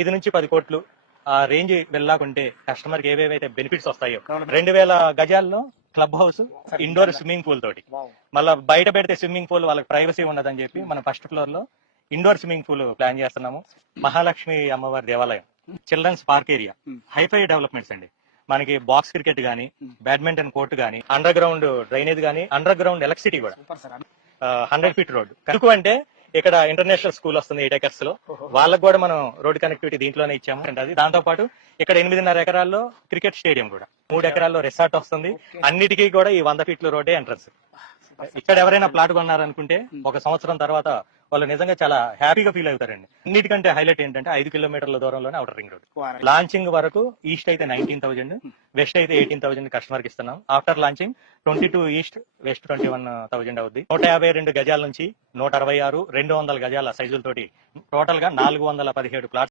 5 నుంచి 10 కోట్లు ఆ రేంజ్ వెళ్ళాకుంటే కస్టమర్ కి ఏవేవైతే బెనిఫిట్స్ వస్తాయో 2000 గజాల్లో club house indoor swimming pool తోటి మళ్ళీ బయట పెడితే స్విమ్మింగ్ పూల్ వాళ్ళకి ప్రైవసీ ఉండదని చెప్పి మన ఫస్ట్ ఫ్లోర్ లో ఇండోర్ స్విమ్మింగ్ పూల్ ప్లాన్ చేస్తున్నాము. మహాలక్ష్మి అమ్మవారి దేవాలయం, children's park area, hi fi developments అండి. మనకి బాక్స్ క్రికెట్ గానీ, బ్యాడ్మింటన్ కోర్టు గానీ, అండర్ గ్రౌండ్ డ్రైనేజ్ గానీ, అండర్ గ్రౌండ్ ఎలక్ట్రిసిటీ కూడా 100 ఫీట్ రోడ్. ఎందుకు అంటే ఇక్కడ ఇంటర్నేషనల్ స్కూల్ వస్తుంది 8 acres లో, వాళ్ళకి కూడా మనం రోడ్ కనెక్టివిటీ దీంట్లోనే ఇచ్చాము. అది దాంతో పాటు ఇక్కడ 8.5 ఎకరాల్లో క్రికెట్ స్టేడియం కూడా, 3 ఎకరాల్లో రిసార్ట్ వస్తుంది. అన్నిటికీ కూడా ఈ 100 ఫీట్ల రోడ్డే ఎంట్రన్స్. ఇక్కడ ఎవరైనా ప్లాట్ కొన్నారనుకుంటే 1 సంవత్సరం తర్వాత వాళ్ళు నిజంగా చాలా హ్యాపీగా ఫీల్ అవుతారండి. అన్నిటికంటే హైలైట్ ఏంటంటే 5 కిలోమీటర్ల దూరంలోనే అవుటర్ రింగ్ రోడ్. లాంచింగ్ వరకు ఈస్ట్ అయితే 19,000, వెస్ట్ అయితే 18,000 కస్టమర్ కి ఇస్తున్నాం. ఆఫ్టర్ లాంచింగ్ 22 ఈస్ట్, వెస్ట్ 21,000 అవుద్ది. 152 గజాల నుంచి 166, 200 గజాల సైజులతోటి టోటల్ గా 417 ప్లాట్స్